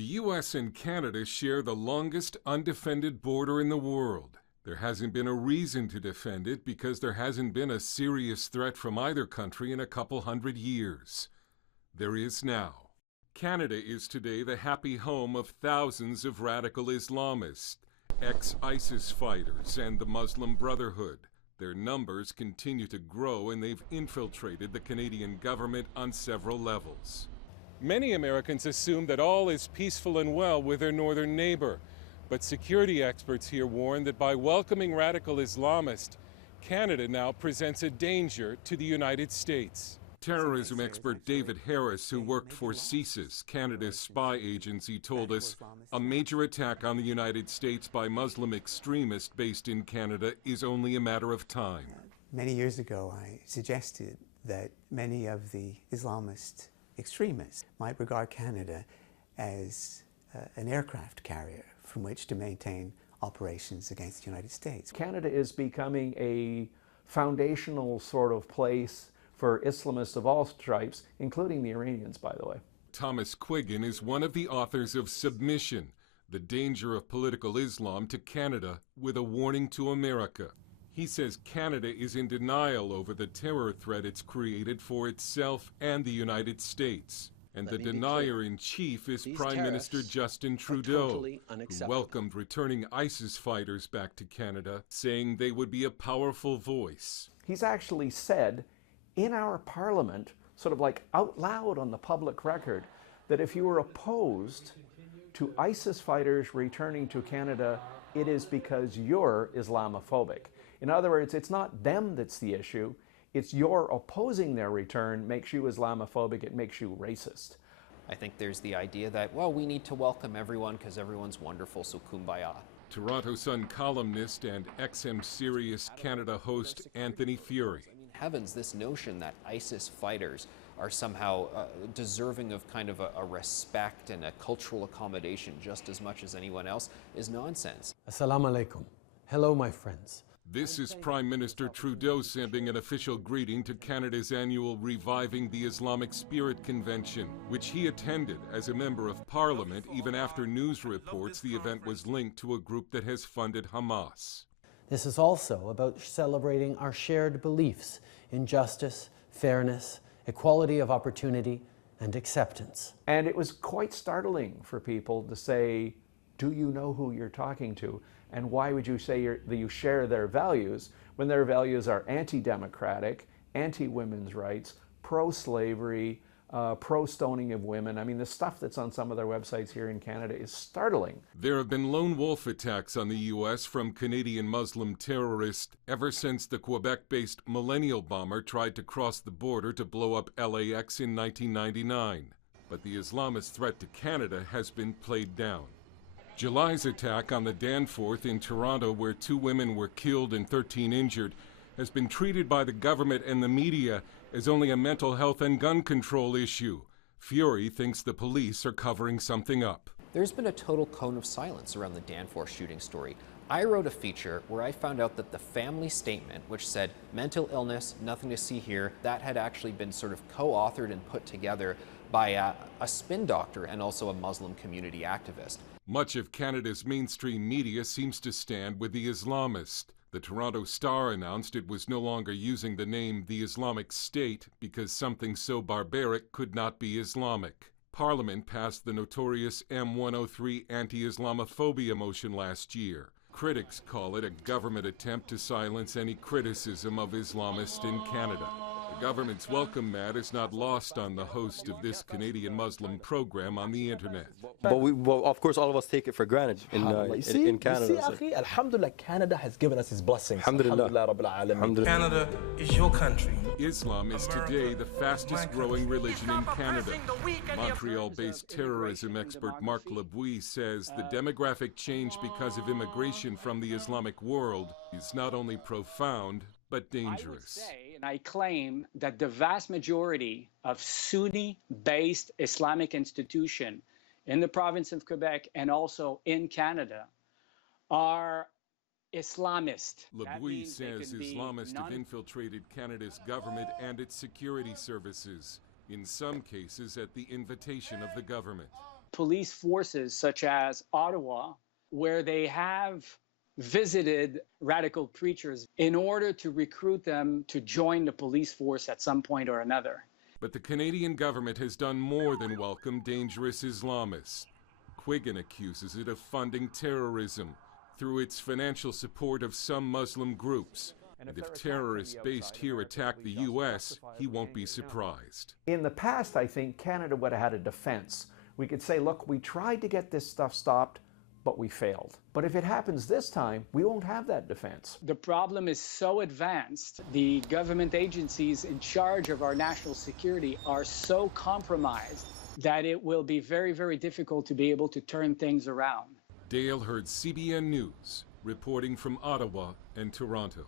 The U.S. and Canada share the longest undefended border in the world. There hasn't been a reason to defend it because there hasn't been a serious threat from either country in a couple hundred years. There is now. Canada is today the happy home of thousands of radical Islamists, ex-ISIS fighters, and the Muslim Brotherhood. Their numbers continue to grow, and they've infiltrated the Canadian government on several levels. Many Americans assume that all is peaceful and well with their northern neighbor, but security experts here warn that by welcoming radical Islamists, Canada now presents a danger to the United States. Terrorism expert David Harris, who worked for CSIS, Canada's spy agency, told us a major attack on the United States by Muslim extremists based in Canada is only a matter of time. Many years ago, I suggested that many of the Islamist extremists might regard Canada as an aircraft carrier from which to maintain operations against the United States. Canada is becoming a foundational sort of place for Islamists of all stripes, including the Iranians, by the way. Thomas Quiggin is one of the authors of Submission, The Danger of Political Islam to Canada, with a warning to America. He says Canada is in denial over the terror threat it's created for itself and the United States. And the denier-in-chief is Prime Minister Justin Trudeau, who welcomed returning ISIS fighters back to Canada, saying they would be a powerful voice. He's actually said in our parliament, sort of like out loud on the public record, that if you were opposed to ISIS fighters returning to Canada, it is because you're Islamophobic. In other words, it's not them that's the issue, it's your opposing their return makes you Islamophobic, it makes you racist. I think there's the idea that, well, we need to welcome everyone because everyone's wonderful, so kumbaya. Toronto Sun columnist and XM Sirius Canada host Anthony Furey. Heavens, this notion that ISIS fighters are somehow deserving of kind of a respect and a cultural accommodation just as much as anyone else is nonsense. Assalamu alaikum. Hello, my friends. This is Prime Minister Trudeau sending an official greeting to Canada's annual Reviving the Islamic Spirit Convention, which he attended as a member of Parliament even after news reports the event was linked to a group that has funded Hamas. This is also about celebrating our shared beliefs in justice, fairness, equality of opportunity, and acceptance. And it was quite startling for people to say, do you know who you're talking to? And why would you say that you share their values when their values are anti-democratic, anti-women's rights, pro-slavery, pro-stoning of women? I mean, the stuff that's on some of their websites here in Canada is startling. There have been lone wolf attacks on the U.S. from Canadian Muslim terrorists ever since the Quebec-based Millennial bomber tried to cross the border to blow up LAX in 1999. But the Islamist threat to Canada has been played down. July's attack on the Danforth in Toronto, where 2 women were killed and 13 injured, has been treated by the government and the media as only a mental health and gun control issue. Fury thinks the police are covering something up. There's been a total cone of silence around the Danforth shooting story. I wrote a feature where I found out that the family statement, which said mental illness, nothing to see here, that had actually been sort of co-authored and put together by a spin doctor and also a Muslim community activist. Much of Canada's mainstream media seems to stand with the Islamists. The Toronto Star announced it was no longer using the name the Islamic State because something so barbaric could not be Islamic. Parliament passed the notorious M103 anti-Islamophobia motion last year. Critics call it a government attempt to silence any criticism of Islamists in Canada. The government's welcome mat is not lost on the host of this Canadian Muslim program on the internet. But of course, all of us take it for granted in Canada. You see, Alhamdulillah, Canada has given us his blessings. Alhamdulillah. Canada is your country. Islam is today the fastest growing religion in Canada. Montreal-based terrorism expert Marc Lebuy says the demographic change because of immigration from the Islamic world is not only profound, but dangerous. I would say, and I claim, that the vast majority of Sunni-based Islamic institutions in the province of Quebec and also in Canada are Islamist. Lebuy says Islamists have infiltrated Canada's government and its security services, in some cases at the invitation of the government. police forces such as Ottawa, where they have visited radical preachers in order to recruit them to join the police force at some point or another. But the Canadian government has done more than welcome dangerous Islamists. Quiggin accuses it of funding terrorism through its financial support of some Muslim groups. And if terrorists based here attack the U.S., he won't be surprised. In the past, I think Canada would have had a defense. We could say, look, we tried to get this stuff stopped, but we failed. But if it happens this time, we won't have that defense. The problem is so advanced, the government agencies in charge of our national security are so compromised that it will be very, very difficult to be able to turn things around. Dale Hurd, CBN News, reporting from Ottawa and Toronto.